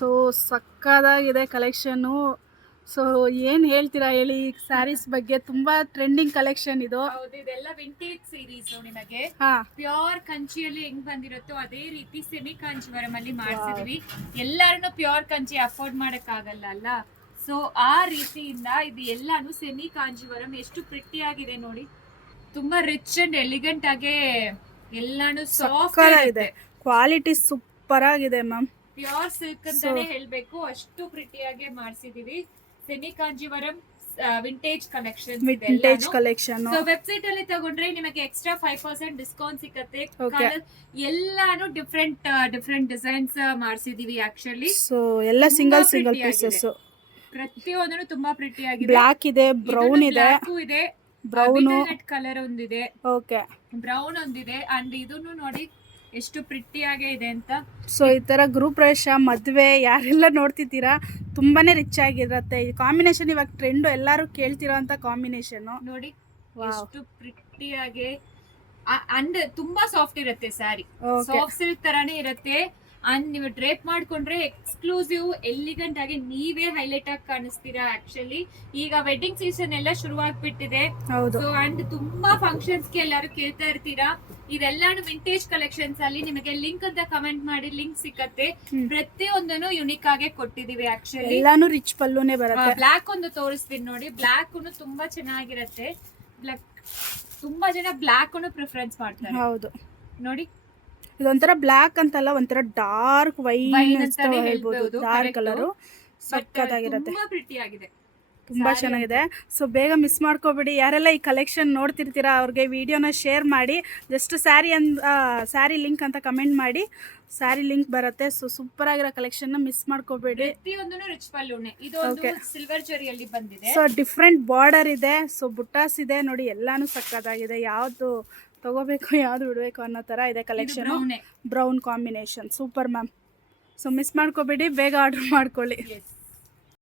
So ಸಕ್ಕದಾಗಿದೆ collection. So ಏನು ಹೇಳ್ತೀರಾ ಹೇಳಿ ಸ್ಯಾರೀಸ್ ಬಗ್ಗೆ? ತುಂಬಾ ಟ್ರೆಂಡಿಂಗ್ ಕಲೆಕ್ಷನ್ ಇದು. ಹೌದು, ಇದೆಲ್ಲ ವಿಂಟೇಜ್ ಸೀರೀಸ್. ನಿಮಗೆ ಹಾ, ಪ್ಯೂರ್ ಕಂಚಿಯಲ್ಲಿ ಹೆಂಗ್ ಬಂದಿರುತ್ತೋ ಅದೇ ರೀತಿ ಸೆಮಿ ಕಾಂಚಿವರಂ ಅಲ್ಲಿ ಮಾಡ್ಸಿದೀವಿ. ಎಲ್ಲಾರನು ಪ್ಯೂರ್ ಕಂಚಿ ಅಫೋರ್ಡ್ ಮಾಡಕ್ ಆಗಲ್ಲ ಅಲ್ಲ, ಸೊ ಆ ರೀತಿಯಿಂದ ಇದು ಎಲ್ಲಾನು ಸೆಮಿ ಕಾಂಚಿವರಂ. ಎಷ್ಟು ಪ್ರಿಟಿ ಆಗಿದೆ ನೋಡಿ, ತುಂಬಾ ರಿಚ್ ಅಂಡ್ ಎಲಿಗೆಂಟ್ ಆಗಿ ಎಲ್ಲಾನು ಸಾಫ್ಟ್ ಇದೆ. ಕ್ವಾಲಿಟಿ ಸೂಪರ್ ಆಗಿದೆ ಮ್ಯಾಮ್. ಪ್ಯೂರ್ ಸಿಲ್ಕ್ ಅಂತಾನೆ ಹೇಳ್ಬೇಕು, ಅಷ್ಟು ಪ್ರಿಟಿಯಾಗಿ ಮಾಡ್ಸಿದೀವಿ. Semi Kanjeevaram vintage collection. Vintage collection. So website ಅಲ್ಲಿ ತಗೊಂಡ್ರೆ ನಿಮಗೆ ಎಕ್ಸ್ಟ್ರಾ 5% ಡಿಸ್ಕೌಂಟ್ ಸಿಗುತ್ತೆ. ಎಲ್ಲಾನು ಡಿಫ್ರೆಂಟ್ ಡಿಸೈನ್ಸ್ ಮಾಡ್ಸಿದೀವಿ ಆಕ್ಚುಲಿ. ಸೊ ಎಲ್ಲ ಸಿಂಗಲ್ ಪೀಸಸ್. ಪ್ರತಿಯೊಂದನ್ನು ತುಂಬಾ ಪ್ರಿಟಿ ಆಗಿದೆ. ಬ್ಲಾಕ್ ಇದೆ, ಬ್ರೌನ್ ಇದೆ, ಬ್ರೌನ್ ರೆಡ್ ಕಲರ್ ಒಂದಿದೆ, ಓಕೆ, ಬ್ರೌನ್ ಒಂದಿದೆ, ಅಂಡ್ ಇದನ್ನು ನೋಡಿ ಎಷ್ಟು ಪ್ರಿಟಿ ಆಗೇ ಇದೆ ಅಂತ. ಸೊ ಈ ತರ ಗ್ರೂಪ್ ಪ್ರವೇಶ, ಮದುವೆ ಯಾರೆಲ್ಲ ನೋಡ್ತಿದ್ದೀರಾ ತುಂಬಾನೇ ರಿಚ್ ಆಗಿರುತ್ತೆ ಈ ಕಾಂಬಿನೇಷನ್. ಇವಾಗ ಟ್ರೆಂಡ್, ಎಲ್ಲರೂ ಕೇಳ್ತಿರೋ ಅಂತ ಕಾಂಬಿನೇಷನ್ ನೋಡಿ. ಎಷ್ಟು ಪ್ರಿಟಿ ಆಗಿ ಅಂಡ್ ತುಂಬಾ ಸಾಫ್ಟ್ ಇರುತ್ತೆ ಸ್ಯಾರಿ. ಸಾಫ್ಟ್ ಸಿಲ್ಕ್ ತರಾನೇ ಇರುತ್ತೆ. ಅಂಡ್ ನೀವು ಡ್ರೇಪ್ ಮಾಡ್ಕೊಂಡ್ರೆ ಎಕ್ಸ್ಕ್ಲೂಸಿವ್ ಎಲಿಗೆಂಟ್ ಆಗಿ ನೀವೇ ಹೈಲೈಟ್ ಆಗಿ ಕಾಣಿಸ್ತೀರಾ. ಆಕ್ಚುಲಿ ಈಗ ವೆಡ್ಡಿಂಗ್ ಸೀಸನ್ ಎಲ್ಲ ಶುರುವಾಗ್ಬಿಟ್ಟಿದೆ. ಸೊ ಅಂಡ್ ತುಂಬಾ ಫಂಕ್ಷನ್ಸ್ ಗೆ ಎಲ್ಲರೂ ಕೇಳ್ತಾ ಇರ್ತೀರಾ. ಇದೆಲ್ಲಾನು ವಿಂಟೇಜ್ ಕಲೆಕ್ಷನ್ಸ್ ಅಲ್ಲಿ ನಿಮಗೆ ಲಿಂಕ್ ಅಂತ ಕಮೆಂಟ್ ಮಾಡಿ ಲಿಂಕ್ ಸಿಕ್ಕತ್ತೆ. ಪ್ರತಿಯೊಂದನ್ನು ಯುನಿಕ್ ಆಗಿ ಕೊಟ್ಟಿದೀವಿ. ಆಕ್ಚುಲಿ ಎಲ್ಲಾನು ರಿಚ್ ಪಲ್ಲುನೇ ಬರುತ್ತೆ. ಬ್ಲಾಕ್ ಒಂದು ತೋರಿಸ್ತೀನಿ ನೋಡಿ, ಬ್ಲಾಕ್ ತುಂಬಾ ಚೆನ್ನಾಗಿರುತ್ತೆ. ಬ್ಲಾಕ್ ತುಂಬಾ ಜನ ಬ್ಲಾಕ್ ಪ್ರಿಫರೆನ್ಸ್ ಮಾಡ್ತಾರೆ. ಹೌದು ನೋಡಿ, ಇದೊಂಥರ ಬ್ಲಾಕ್ ಅಂತಲ್ಲ, ಒಂಥರ ಡಾರ್ಕ್ ವೈನ್ ಅಂತ ಹೇಳ್ಬೋದು. ಡಾರ್ಕ್ ಕಲರು ಸಕ್ಕತ್ತಾಗಿರುತ್ತೆ, ತುಂಬಾ ಪ್ರಿಟಿ ಆಗಿದೆ, ತುಂಬಾ ಚೆನ್ನಾಗಿದೆ. ಸೊ ಬೇಗ ಮಿಸ್ ಮಾಡ್ಕೋಬೇಡಿ. ಯಾರೆಲ್ಲ ಈ ಕಲೆಕ್ಷನ್ ನೋಡ್ತಿರ್ತೀರಾ ಅವ್ರಿಗೆ ವಿಡಿಯೋನ ಶೇರ್ ಮಾಡಿ. ಜಸ್ಟ್ ಸ್ಯಾರಿ ಲಿಂಕ್ ಅಂತ ಕಮೆಂಟ್ ಮಾಡಿ, ಸ್ಯಾರಿ ಲಿಂಕ್ ಬರುತ್ತೆ. ಸೊ ಸೂಪರ್ ಆಗಿರೋ ಕಲೆಕ್ಷನ್ ಮಿಸ್ ಮಾಡ್ಕೋಬೇಡಿ. ಪ್ರತಿಯೊಂದನ್ನು ರಿಚ್ ಪಲ್ಲುನೆ. ಇದು ಸಿಲ್ವರ್ ಜರಿಯಲ್ಲಿ ಬಂದಿದೆ. ಸೊ ಡಿಫ್ರೆಂಟ್ ಬಾರ್ಡರ್ ಇದೆ, ಸೊ ಬುಟ್ಟಾಸ್ ಇದೆ ನೋಡಿ. ಎಲ್ಲಾನು ಸಕ್ಕತ್ತಾಗಿದೆ. ಯಾವ್ದು ತಗೋಬೇಕು ಯಾವ್ದು ಬಿಡಬೇಕು ಅನ್ನೋ ಥರ ಇದೆ collection. Brown combination super ma'am. So miss ಮಾಡ್ಕೋಬೇಡಿ, ಬೇಗ ಆರ್ಡರ್ ಮಾಡ್ಕೊಳ್ಳಿ.